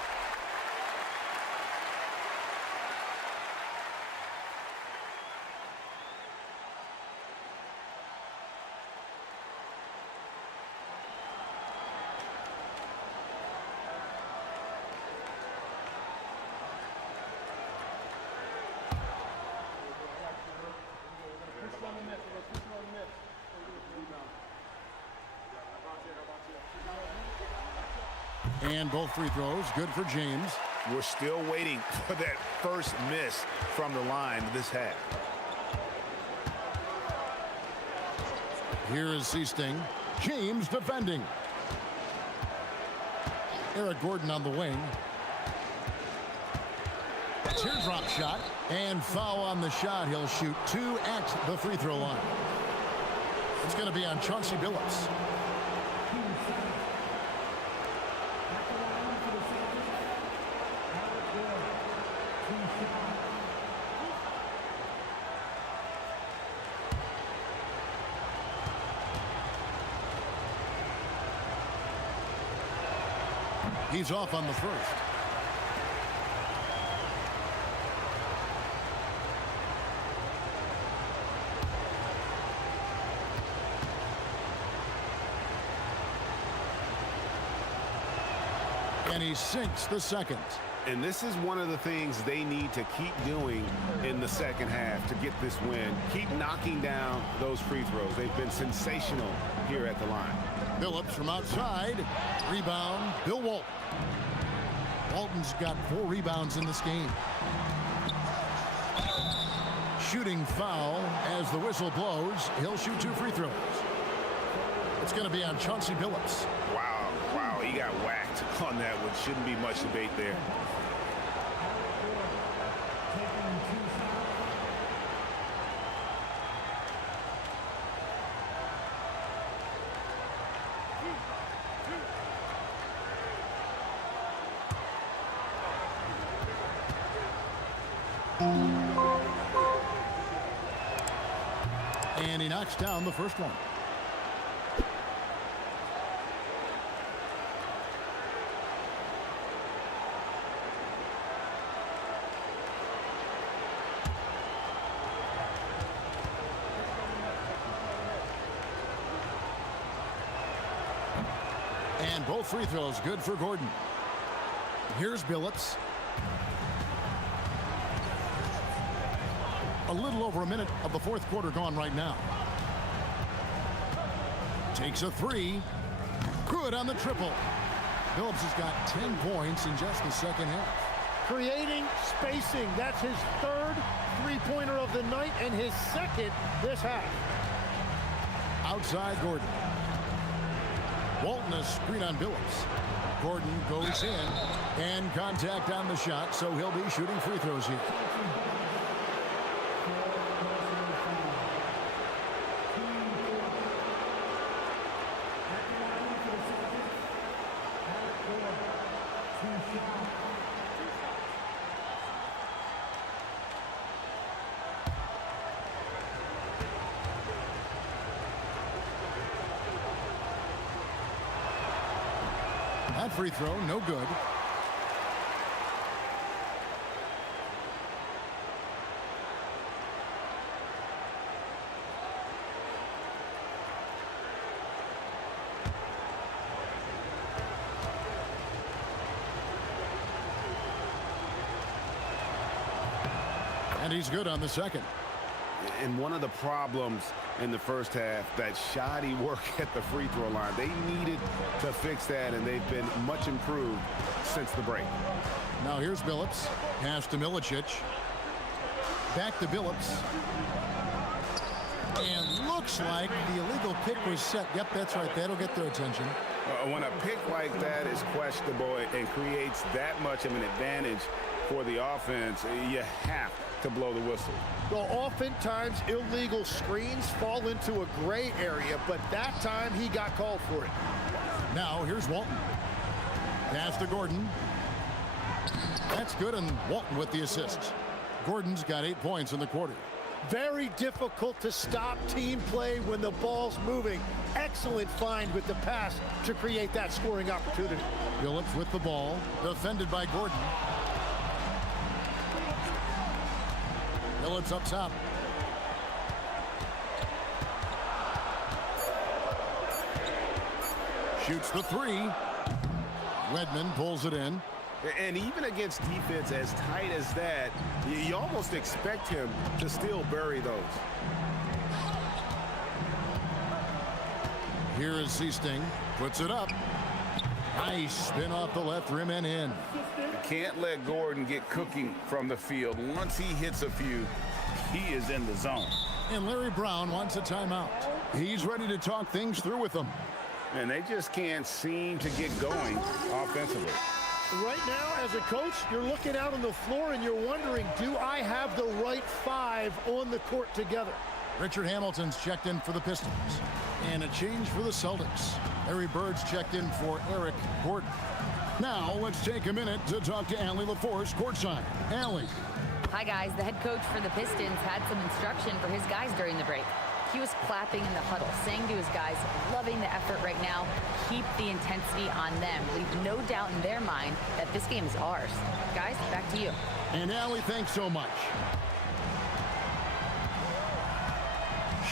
And both free throws good for James. We're still waiting for that first miss from the line this half. Here is Seasting. James defending. Eric Gordon on the wing. Teardrop shot and foul on the shot. He'll shoot 2 at the free throw line. It's going to be on Chauncey Billups. He's off on the first. And he sinks the second. And this is one of the things they need to keep doing in the second half to get this win. Keep knocking down those free throws. They've been sensational here at the line. Billups from outside. Rebound, Bill Walton. Walton's got 4 rebounds in this game. Shooting foul as the whistle blows. He'll shoot 2 free throws. It's going to be on Chauncey Billups. Wow, he got whacked on that one. Shouldn't be much debate there. And he knocks down the first one. And both free throws good for Gordon. Here's Billups. A little over a minute of the fourth quarter gone right now. Takes a 3. Good on the triple. Billups has got 10 points in just the second half. Creating spacing. That's his 3rd three-pointer of the night and his 2nd this half. Outside Gordon. Walton a screen on Billups. Gordon goes in and contact on the shot, so he'll be shooting free throws here. That free throw, no good. And he's good on the second. And one of the problems in the first half, that shoddy work at the free throw line. They needed to fix that, and they've been much improved since the break. Now here's Billups. Pass to Milicic. Back to Billups. And looks like the illegal pick was set. Yep, that's right. That'll get their attention. When a pick like that is questionable and creates that much of an advantage for the offense, you have to blow the whistle. Well, oftentimes illegal screens fall into a gray area, but that time he got called for it. Now here's Walton. Pass to Gordon. That's good, and Walton with the assist. Gordon's got 8 points in the quarter. Very difficult to stop team play when the ball's moving. Excellent find with the pass to create that scoring opportunity. Billups with the ball, defended by Gordon. Billups up top. Shoots the 3. Redmond pulls it in. And even against defense as tight as that, you almost expect him to still bury those. Here is Seasting. Puts it up. Nice spin off the left rim and in. You can't let Gordon get cooking from the field. Once he hits a few, he is in the zone. And Larry Brown wants a timeout. He's ready to talk things through with them. And they just can't seem to get going offensively. Right now, as a coach, you're looking out on the floor and you're wondering, do I have the right 5 on the court together? Richard Hamilton's checked in for the Pistons. And a change for the Celtics. Larry Bird's checked in for Eric Gordon. Now, let's take a minute to talk to Allie LaForce courtside. Allie. Hi, guys. The head coach for the Pistons had some instruction for his guys during the break. He was clapping in the huddle, saying to his guys, loving the effort right now. Keep the intensity on them. Leave no doubt in their mind that this game is ours. Guys, back to you. And Allie, thanks so much.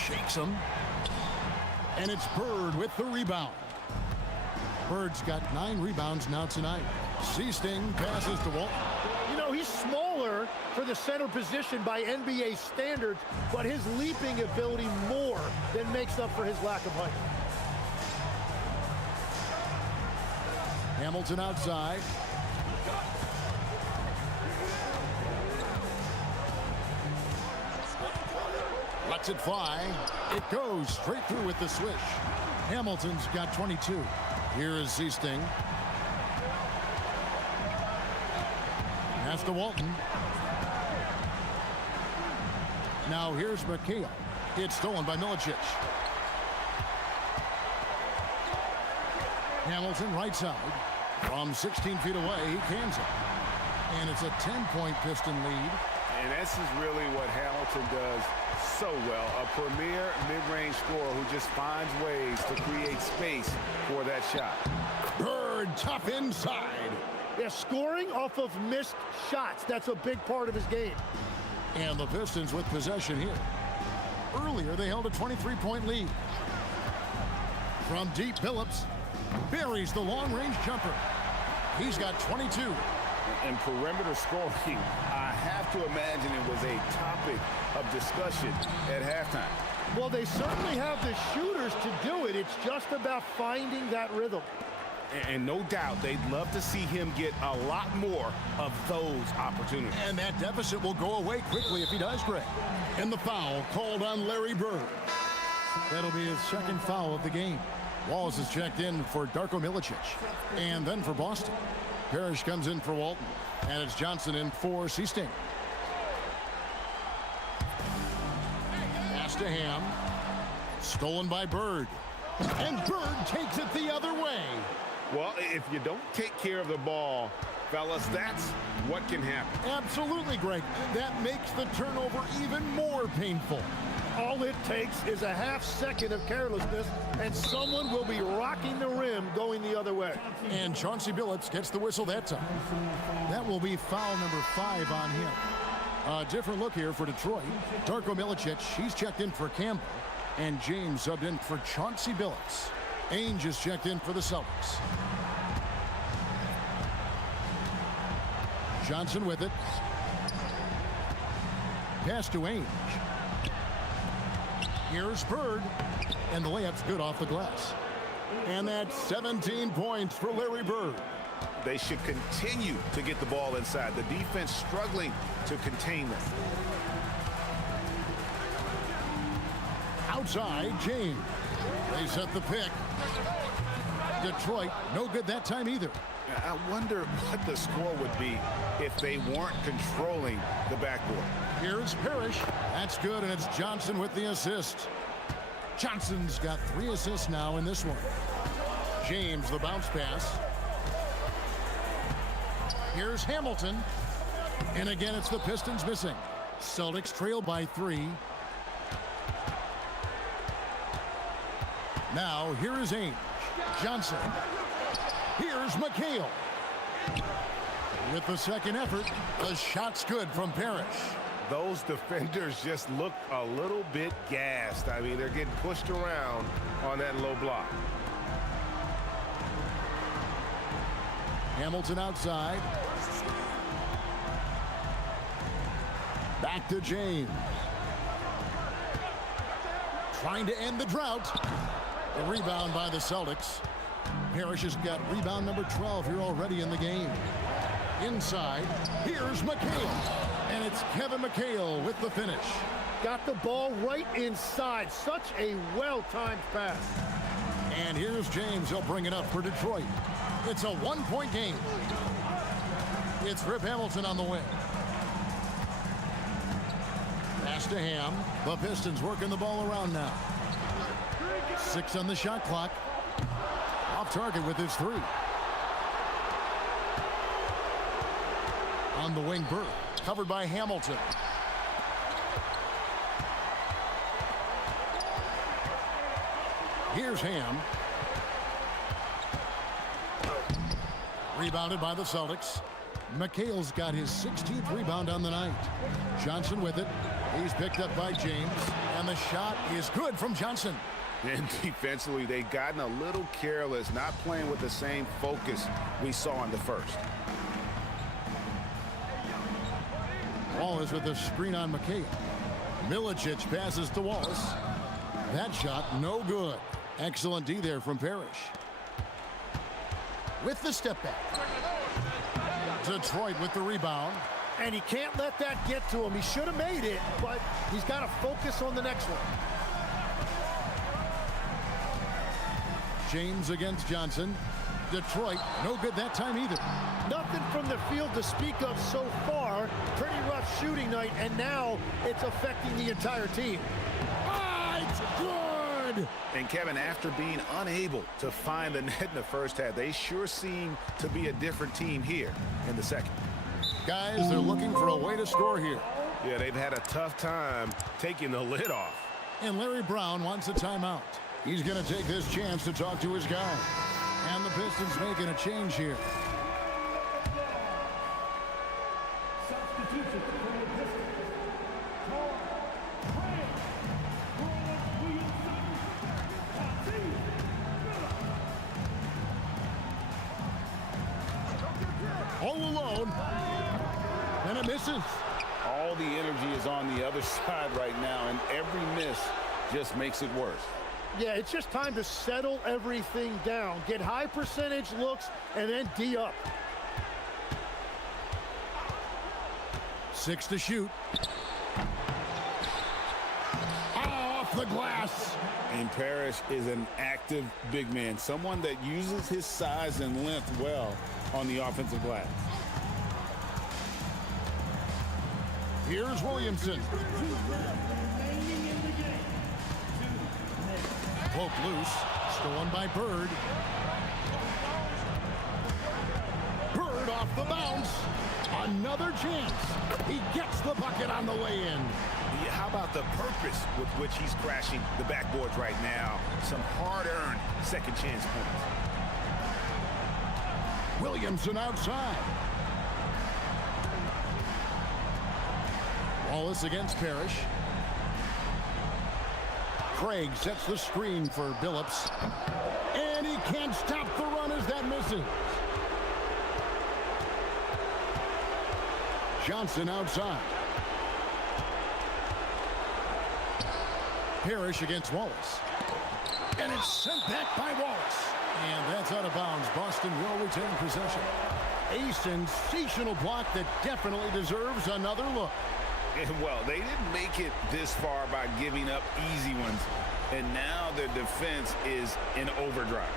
Shakes him. And it's Bird with the rebound. Bird's got 9 rebounds now tonight. Seasting passes to Walton. You know, he's smaller for the center position by NBA standards, but his leaping ability more than makes up for his lack of height. Hamilton outside. Lets it fly. It goes straight through with the swish. Hamilton's got 22. Here is Seasting. Pass to Walton. Now here's McHale. It's stolen by Milicic. Hamilton right side. From 16 feet away, he cans it. And it's a 10-point Piston lead. And this is really what Hamilton does so well. A premier mid-range scorer who just finds ways to create space for that shot. Bird tough inside. Yeah, scoring off of missed shots. That's a big part of his game. And the Pistons with possession here. Earlier, they held a 23-point lead. From deep, Phillips buries the long-range jumper. He's got 22. And perimeter scoring, I have to imagine it was a topic of discussion at halftime. Well, they certainly have the shooters to do it. It's just about finding that rhythm. And no doubt they'd love to see him get a lot more of those opportunities. And that deficit will go away quickly if he does, Greg. And the foul called on Larry Bird. That'll be his second foul of the game. Walls is checked in for Darko Milicic. And then for Boston. Parrish comes in for Walton. And it's Johnson in for Seasting. Pass to Ham. Stolen by Bird. And Bird takes it the other way. Well, if you don't take care of the ball, fellas, that's what can happen. Absolutely, Greg. That makes the turnover even more painful. All it takes is a half second of carelessness, and someone will be rocking the rim going the other way. And Chauncey Billups gets the whistle that time. That will be foul number 5 on him. A different look here for Detroit. Darko Milicic, he's checked in for Campbell. And James subbed in for Chauncey Billups. Ainge is checked in for the Celtics. Johnson with it. Pass to Ainge. Here's Bird. And the layup's good off the glass. And that's 17 points for Larry Bird. They should continue to get the ball inside. The defense struggling to contain them. Outside, James. They set the pick. Detroit, no good that time either. I wonder what the score would be if they weren't controlling the backboard. Here's Parrish. That's good, and it's Johnson with the assist. Johnson's got 3 assists now in this one. James, the bounce pass. Here's Hamilton. And again, it's the Pistons missing. Celtics trail by 3. Now, here is Ainge. Johnson. Here's McHale. With the second effort, the shot's good from Parrish. Those defenders just look a little bit gassed. I mean, they're getting pushed around on that low block. Hamilton outside. Back to James. Trying to end the drought. The rebound by the Celtics. Parrish has got rebound number 12 here already in the game. Inside, here's McHale. And it's Kevin McHale with the finish. Got the ball right inside. Such a well-timed pass. And here's James. He'll bring it up for Detroit. It's a 1-point game. It's Rip Hamilton on the win. Pass to Ham. The Pistons working the ball around now. 6 on the shot clock. Off target with his 3. On the wing, Bird. Covered by Hamilton. Here's Ham. Rebounded by the Celtics. McHale's got his 16th rebound on the night. Johnson with it. He's picked up by James. And the shot is good from Johnson. And defensively, they've gotten a little careless, not playing with the same focus we saw in the first. Wallace with a screen on McHale. Milicic passes to Wallace. That shot no good. Excellent D there from Parrish. With the step back. Detroit with the rebound. And he can't let that get to him. He should have made it, but he's got to focus on the next one. James against Johnson. Detroit, no good that time either. Nothing from the field to speak of so far. Pretty rough shooting night, and now it's affecting the entire team. It's good! And Kevin, after being unable to find the net in the first half, they sure seem to be a different team here in the second. Guys, they're looking for a way to score here. Yeah, they've had a tough time taking the lid off. And Larry Brown wants a timeout. He's going to take this chance to talk to his guy. And the Pistons making a change here. All alone. And it misses. All the energy is on the other side right now, and every miss just makes it worse. Yeah, it's just time to settle everything down. Get high percentage looks and then D up. 6 to shoot. Off the glass. And Parrish is an active big man, someone that uses his size and length well on the offensive glass. Here's Williamson. Poke loose. Stolen by Bird. Bird off the bounce. Another chance. He gets the bucket on the way in. Yeah, how about the purpose with which he's crashing the backboards right now? Some hard-earned second chance points. Williamson outside. Wallace against Parrish. Craig sets the screen for Billups. And he can't stop the run as that misses. Johnson outside. Parrish against Wallace. And it's sent back by Wallace. And that's out of bounds. Boston will retain possession. A sensational block that definitely deserves another look. And well, they didn't make it this far by giving up easy ones. And now their defense is in overdrive.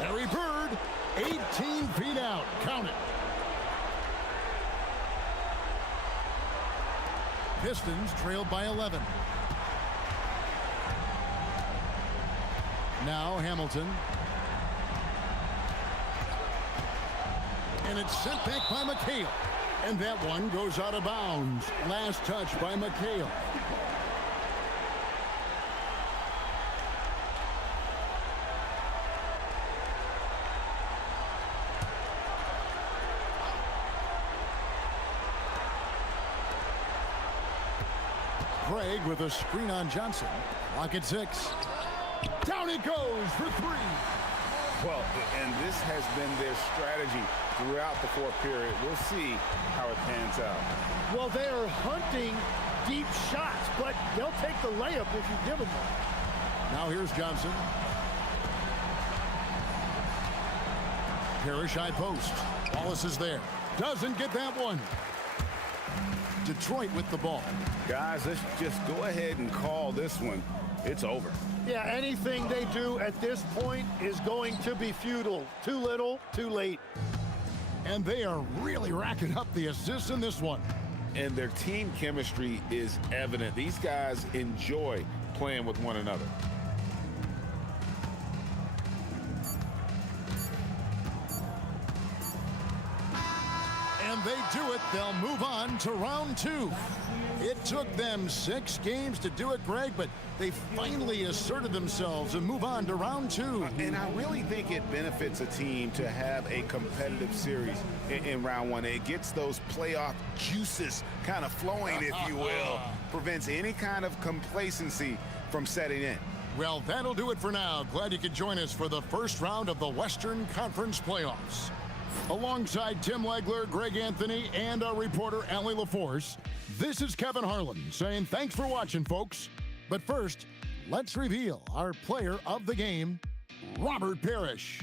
Larry Bird, 18 feet out. Count it. Pistons trailed by 11. Now Hamilton. And it's sent back by McHale. And that one goes out of bounds. Last touch by McHale. Craig with a screen on Johnson. Clock at 6. Down it goes for 3. Well, and this has been their strategy throughout the fourth period. We'll see how it pans out. Well, they are hunting deep shots, but they'll take the layup if you give them one. Now here's Johnson. Parrish high post. Wallace is there. Doesn't get that one. Detroit with the ball. Guys, let's just go ahead and call this one. It's over. Yeah, anything they do at this point is going to be futile. Too little, too late. And they are really racking up the assists in this one. And their team chemistry is evident. These guys enjoy playing with one another. And they do it. They'll move on to round 2. It took them 6 games to do it, Greg, but they finally asserted themselves and move on to round 2. And I really think it benefits a team to have a competitive series in round 1. It gets those playoff juices kind of flowing, if you will. Prevents any kind of complacency from setting in. Well, that'll do it for now. Glad you could join us for the first round of the Western Conference playoffs. Alongside Tim Legler, Greg Anthony, and our reporter, Allie LaForce, this is Kevin Harlan saying thanks for watching, folks. But first, let's reveal our player of the game, Robert Parrish.